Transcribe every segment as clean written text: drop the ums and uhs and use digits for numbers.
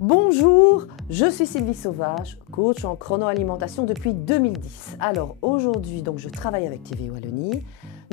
Bonjour, je suis Sylvie Sauvage, coach en chronoalimentation depuis 2010. Alors aujourd'hui, je travaille avec TV Wallonie.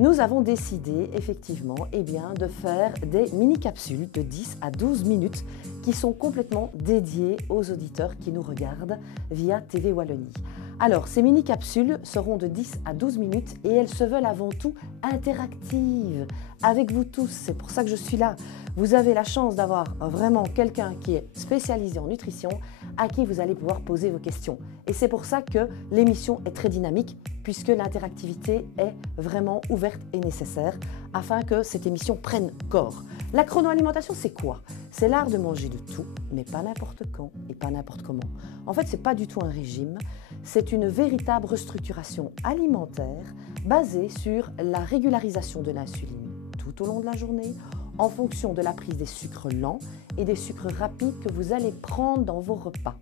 Nous avons décidé effectivement de faire des mini-capsules de 10 à 12 minutes qui sont complètement dédiées aux auditeurs qui nous regardent via TV Wallonie. Alors, ces mini-capsules seront de 10 à 12 minutes et elles se veulent avant tout interactives avec vous tous. C'est pour ça que je suis là. Vous avez la chance d'avoir vraiment quelqu'un qui est spécialisé en nutrition à qui vous allez pouvoir poser vos questions. Et c'est pour ça que l'émission est très dynamique puisque l'interactivité est vraiment ouverte et nécessaire afin que cette émission prenne corps. La chronoalimentation, c'est quoi? C'est l'art de manger de tout, mais pas n'importe quand et pas n'importe comment. En fait, ce n'est pas du tout un régime, c'est une véritable restructuration alimentaire basée sur la régularisation de l'insuline tout au long de la journée, en fonction de la prise des sucres lents et des sucres rapides que vous allez prendre dans vos repas,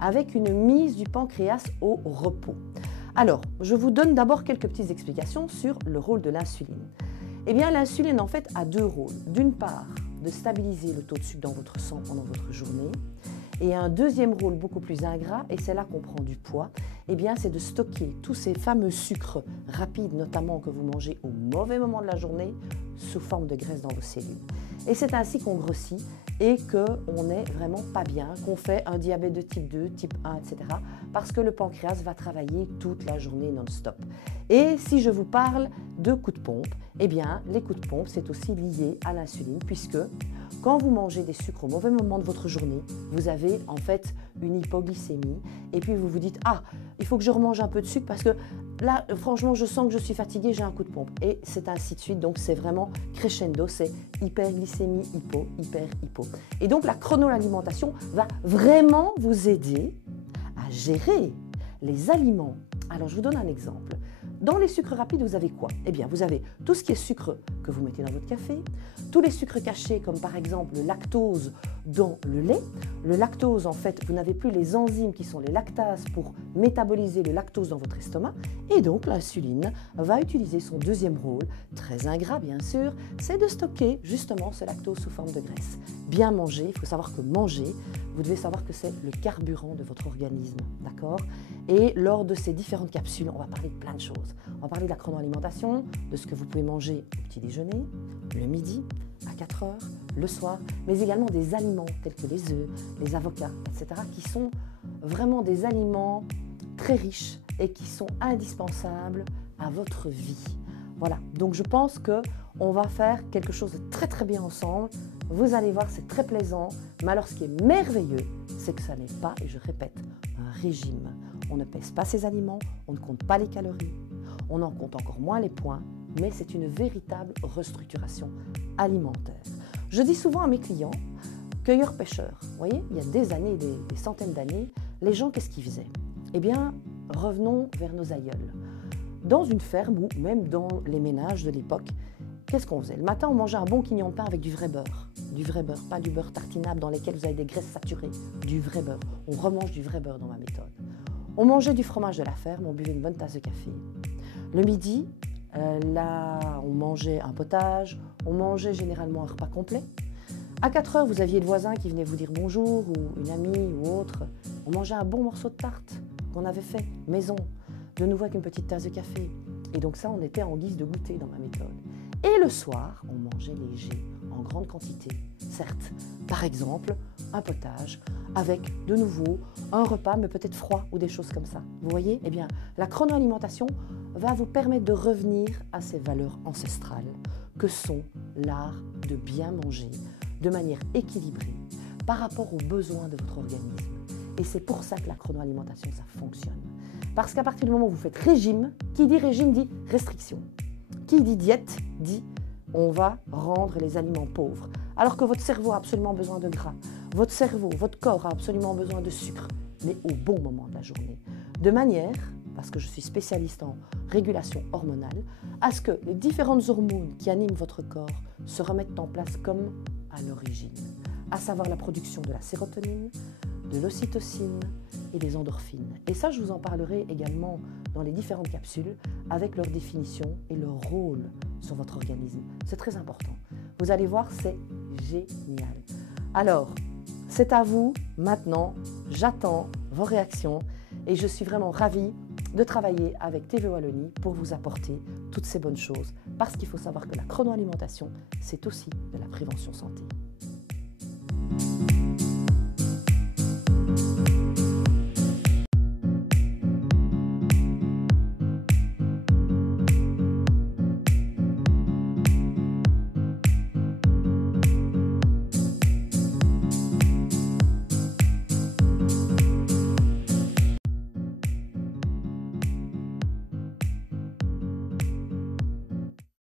avec une mise du pancréas au repos. Alors, je vous donne d'abord quelques petites explications sur le rôle de l'insuline. Eh bien, l'insuline en fait a deux rôles. D'une part, de stabiliser le taux de sucre dans votre sang pendant votre journée. Et un deuxième rôle beaucoup plus ingrat, et c'est là qu'on prend du poids, c'est de stocker tous ces fameux sucres rapides, notamment que vous mangez au mauvais moment de la journée, sous forme de graisse dans vos cellules. Et c'est ainsi qu'on grossit et qu'on n'est vraiment pas bien, qu'on fait un diabète de type 2, type 1, etc. Parce que le pancréas va travailler toute la journée non-stop. Et si je vous parle de coups de pompe, les coups de pompe, c'est aussi lié à l'insuline, puisque quand vous mangez des sucres au mauvais moment de votre journée, vous avez en fait une hypoglycémie et puis vous vous dites « Ah, il faut que je remange un peu de sucre parce que là, franchement, je sens que je suis fatiguée, j'ai un coup de pompe. » Et c'est ainsi de suite, donc c'est vraiment crescendo, c'est hyperglycémie, hypo, hyper, hypo. Et donc la chronoalimentation va vraiment vous aider à gérer les aliments. Alors je vous donne un exemple. Dans les sucres rapides, vous avez quoi? Vous avez tout ce qui est sucre que vous mettez dans votre café, tous les sucres cachés comme par exemple le lactose dans le lait. Le lactose, en fait, vous n'avez plus les enzymes qui sont les lactases pour métaboliser le lactose dans votre estomac. Et donc l'insuline va utiliser son deuxième rôle, très ingrat bien sûr, c'est de stocker justement ce lactose sous forme de graisse. Bien manger, il faut savoir que manger, vous devez savoir que c'est le carburant de votre organisme, d'accord? Et lors de ces différentes capsules, on va parler de plein de choses. On va parler de la chronoalimentation, de ce que vous pouvez manger au petit déjeuner, le midi, à 4 heures, le soir, mais également des aliments tels que les œufs, les avocats, etc., qui sont vraiment des aliments très riches et qui sont indispensables à votre vie. Voilà, donc je pense qu'on va faire quelque chose de très très bien ensemble. Vous allez voir, c'est très plaisant, mais alors ce qui est merveilleux, c'est que ça n'est pas, et je répète, un régime. On ne pèse pas ses aliments, on ne compte pas les calories, on en compte encore moins les points, mais c'est une véritable restructuration alimentaire. Je dis souvent à mes clients, cueilleurs-pêcheurs, vous voyez, il y a des années, des centaines d'années, les gens, qu'est-ce qu'ils faisaient? Revenons vers nos aïeuls. Dans une ferme ou même dans les ménages de l'époque, qu'est-ce qu'on faisait? Le matin, on mangeait un bon quignon de pain avec du vrai beurre. Du vrai beurre, pas du beurre tartinable dans lequel vous avez des graisses saturées. Du vrai beurre. On remange du vrai beurre dans ma méthode. On mangeait du fromage de la ferme, on buvait une bonne tasse de café. Le midi, on mangeait un potage, on mangeait généralement un repas complet. À 4 heures, vous aviez le voisin qui venait vous dire bonjour, ou une amie, ou autre. On mangeait un bon morceau de tarte qu'on avait fait, maison, de nouveau avec une petite tasse de café. Et donc ça, on était en guise de goûter dans ma méthode. Et le soir, on mangeait léger, en grande quantité, certes. Par exemple, un potage avec, de nouveau, un repas, mais peut-être froid ou des choses comme ça. Vous voyez? La chronoalimentation va vous permettre de revenir à ces valeurs ancestrales que sont l'art de bien manger de manière équilibrée par rapport aux besoins de votre organisme. Et c'est pour ça que la chronoalimentation, ça fonctionne. Parce qu'à partir du moment où vous faites régime, qui dit régime dit restriction. Qui dit diète dit on va rendre les aliments pauvres. Alors que votre cerveau a absolument besoin de gras. Votre cerveau, votre corps a absolument besoin de sucre, mais au bon moment de la journée. De manière, parce que je suis spécialiste en régulation hormonale, à ce que les différentes hormones qui animent votre corps se remettent en place comme à l'origine. À savoir la production de la sérotonine, de l'ocytocine et des endorphines. Et ça, je vous en parlerai également dans les différentes capsules avec leur définition et leur rôle sur votre organisme. C'est très important. Vous allez voir, c'est génial. Alors, C'est à vous maintenant, j'attends vos réactions et je suis vraiment ravie de travailler avec TV Wallonie pour vous apporter toutes ces bonnes choses parce qu'il faut savoir que la chronoalimentation, c'est aussi de la prévention santé.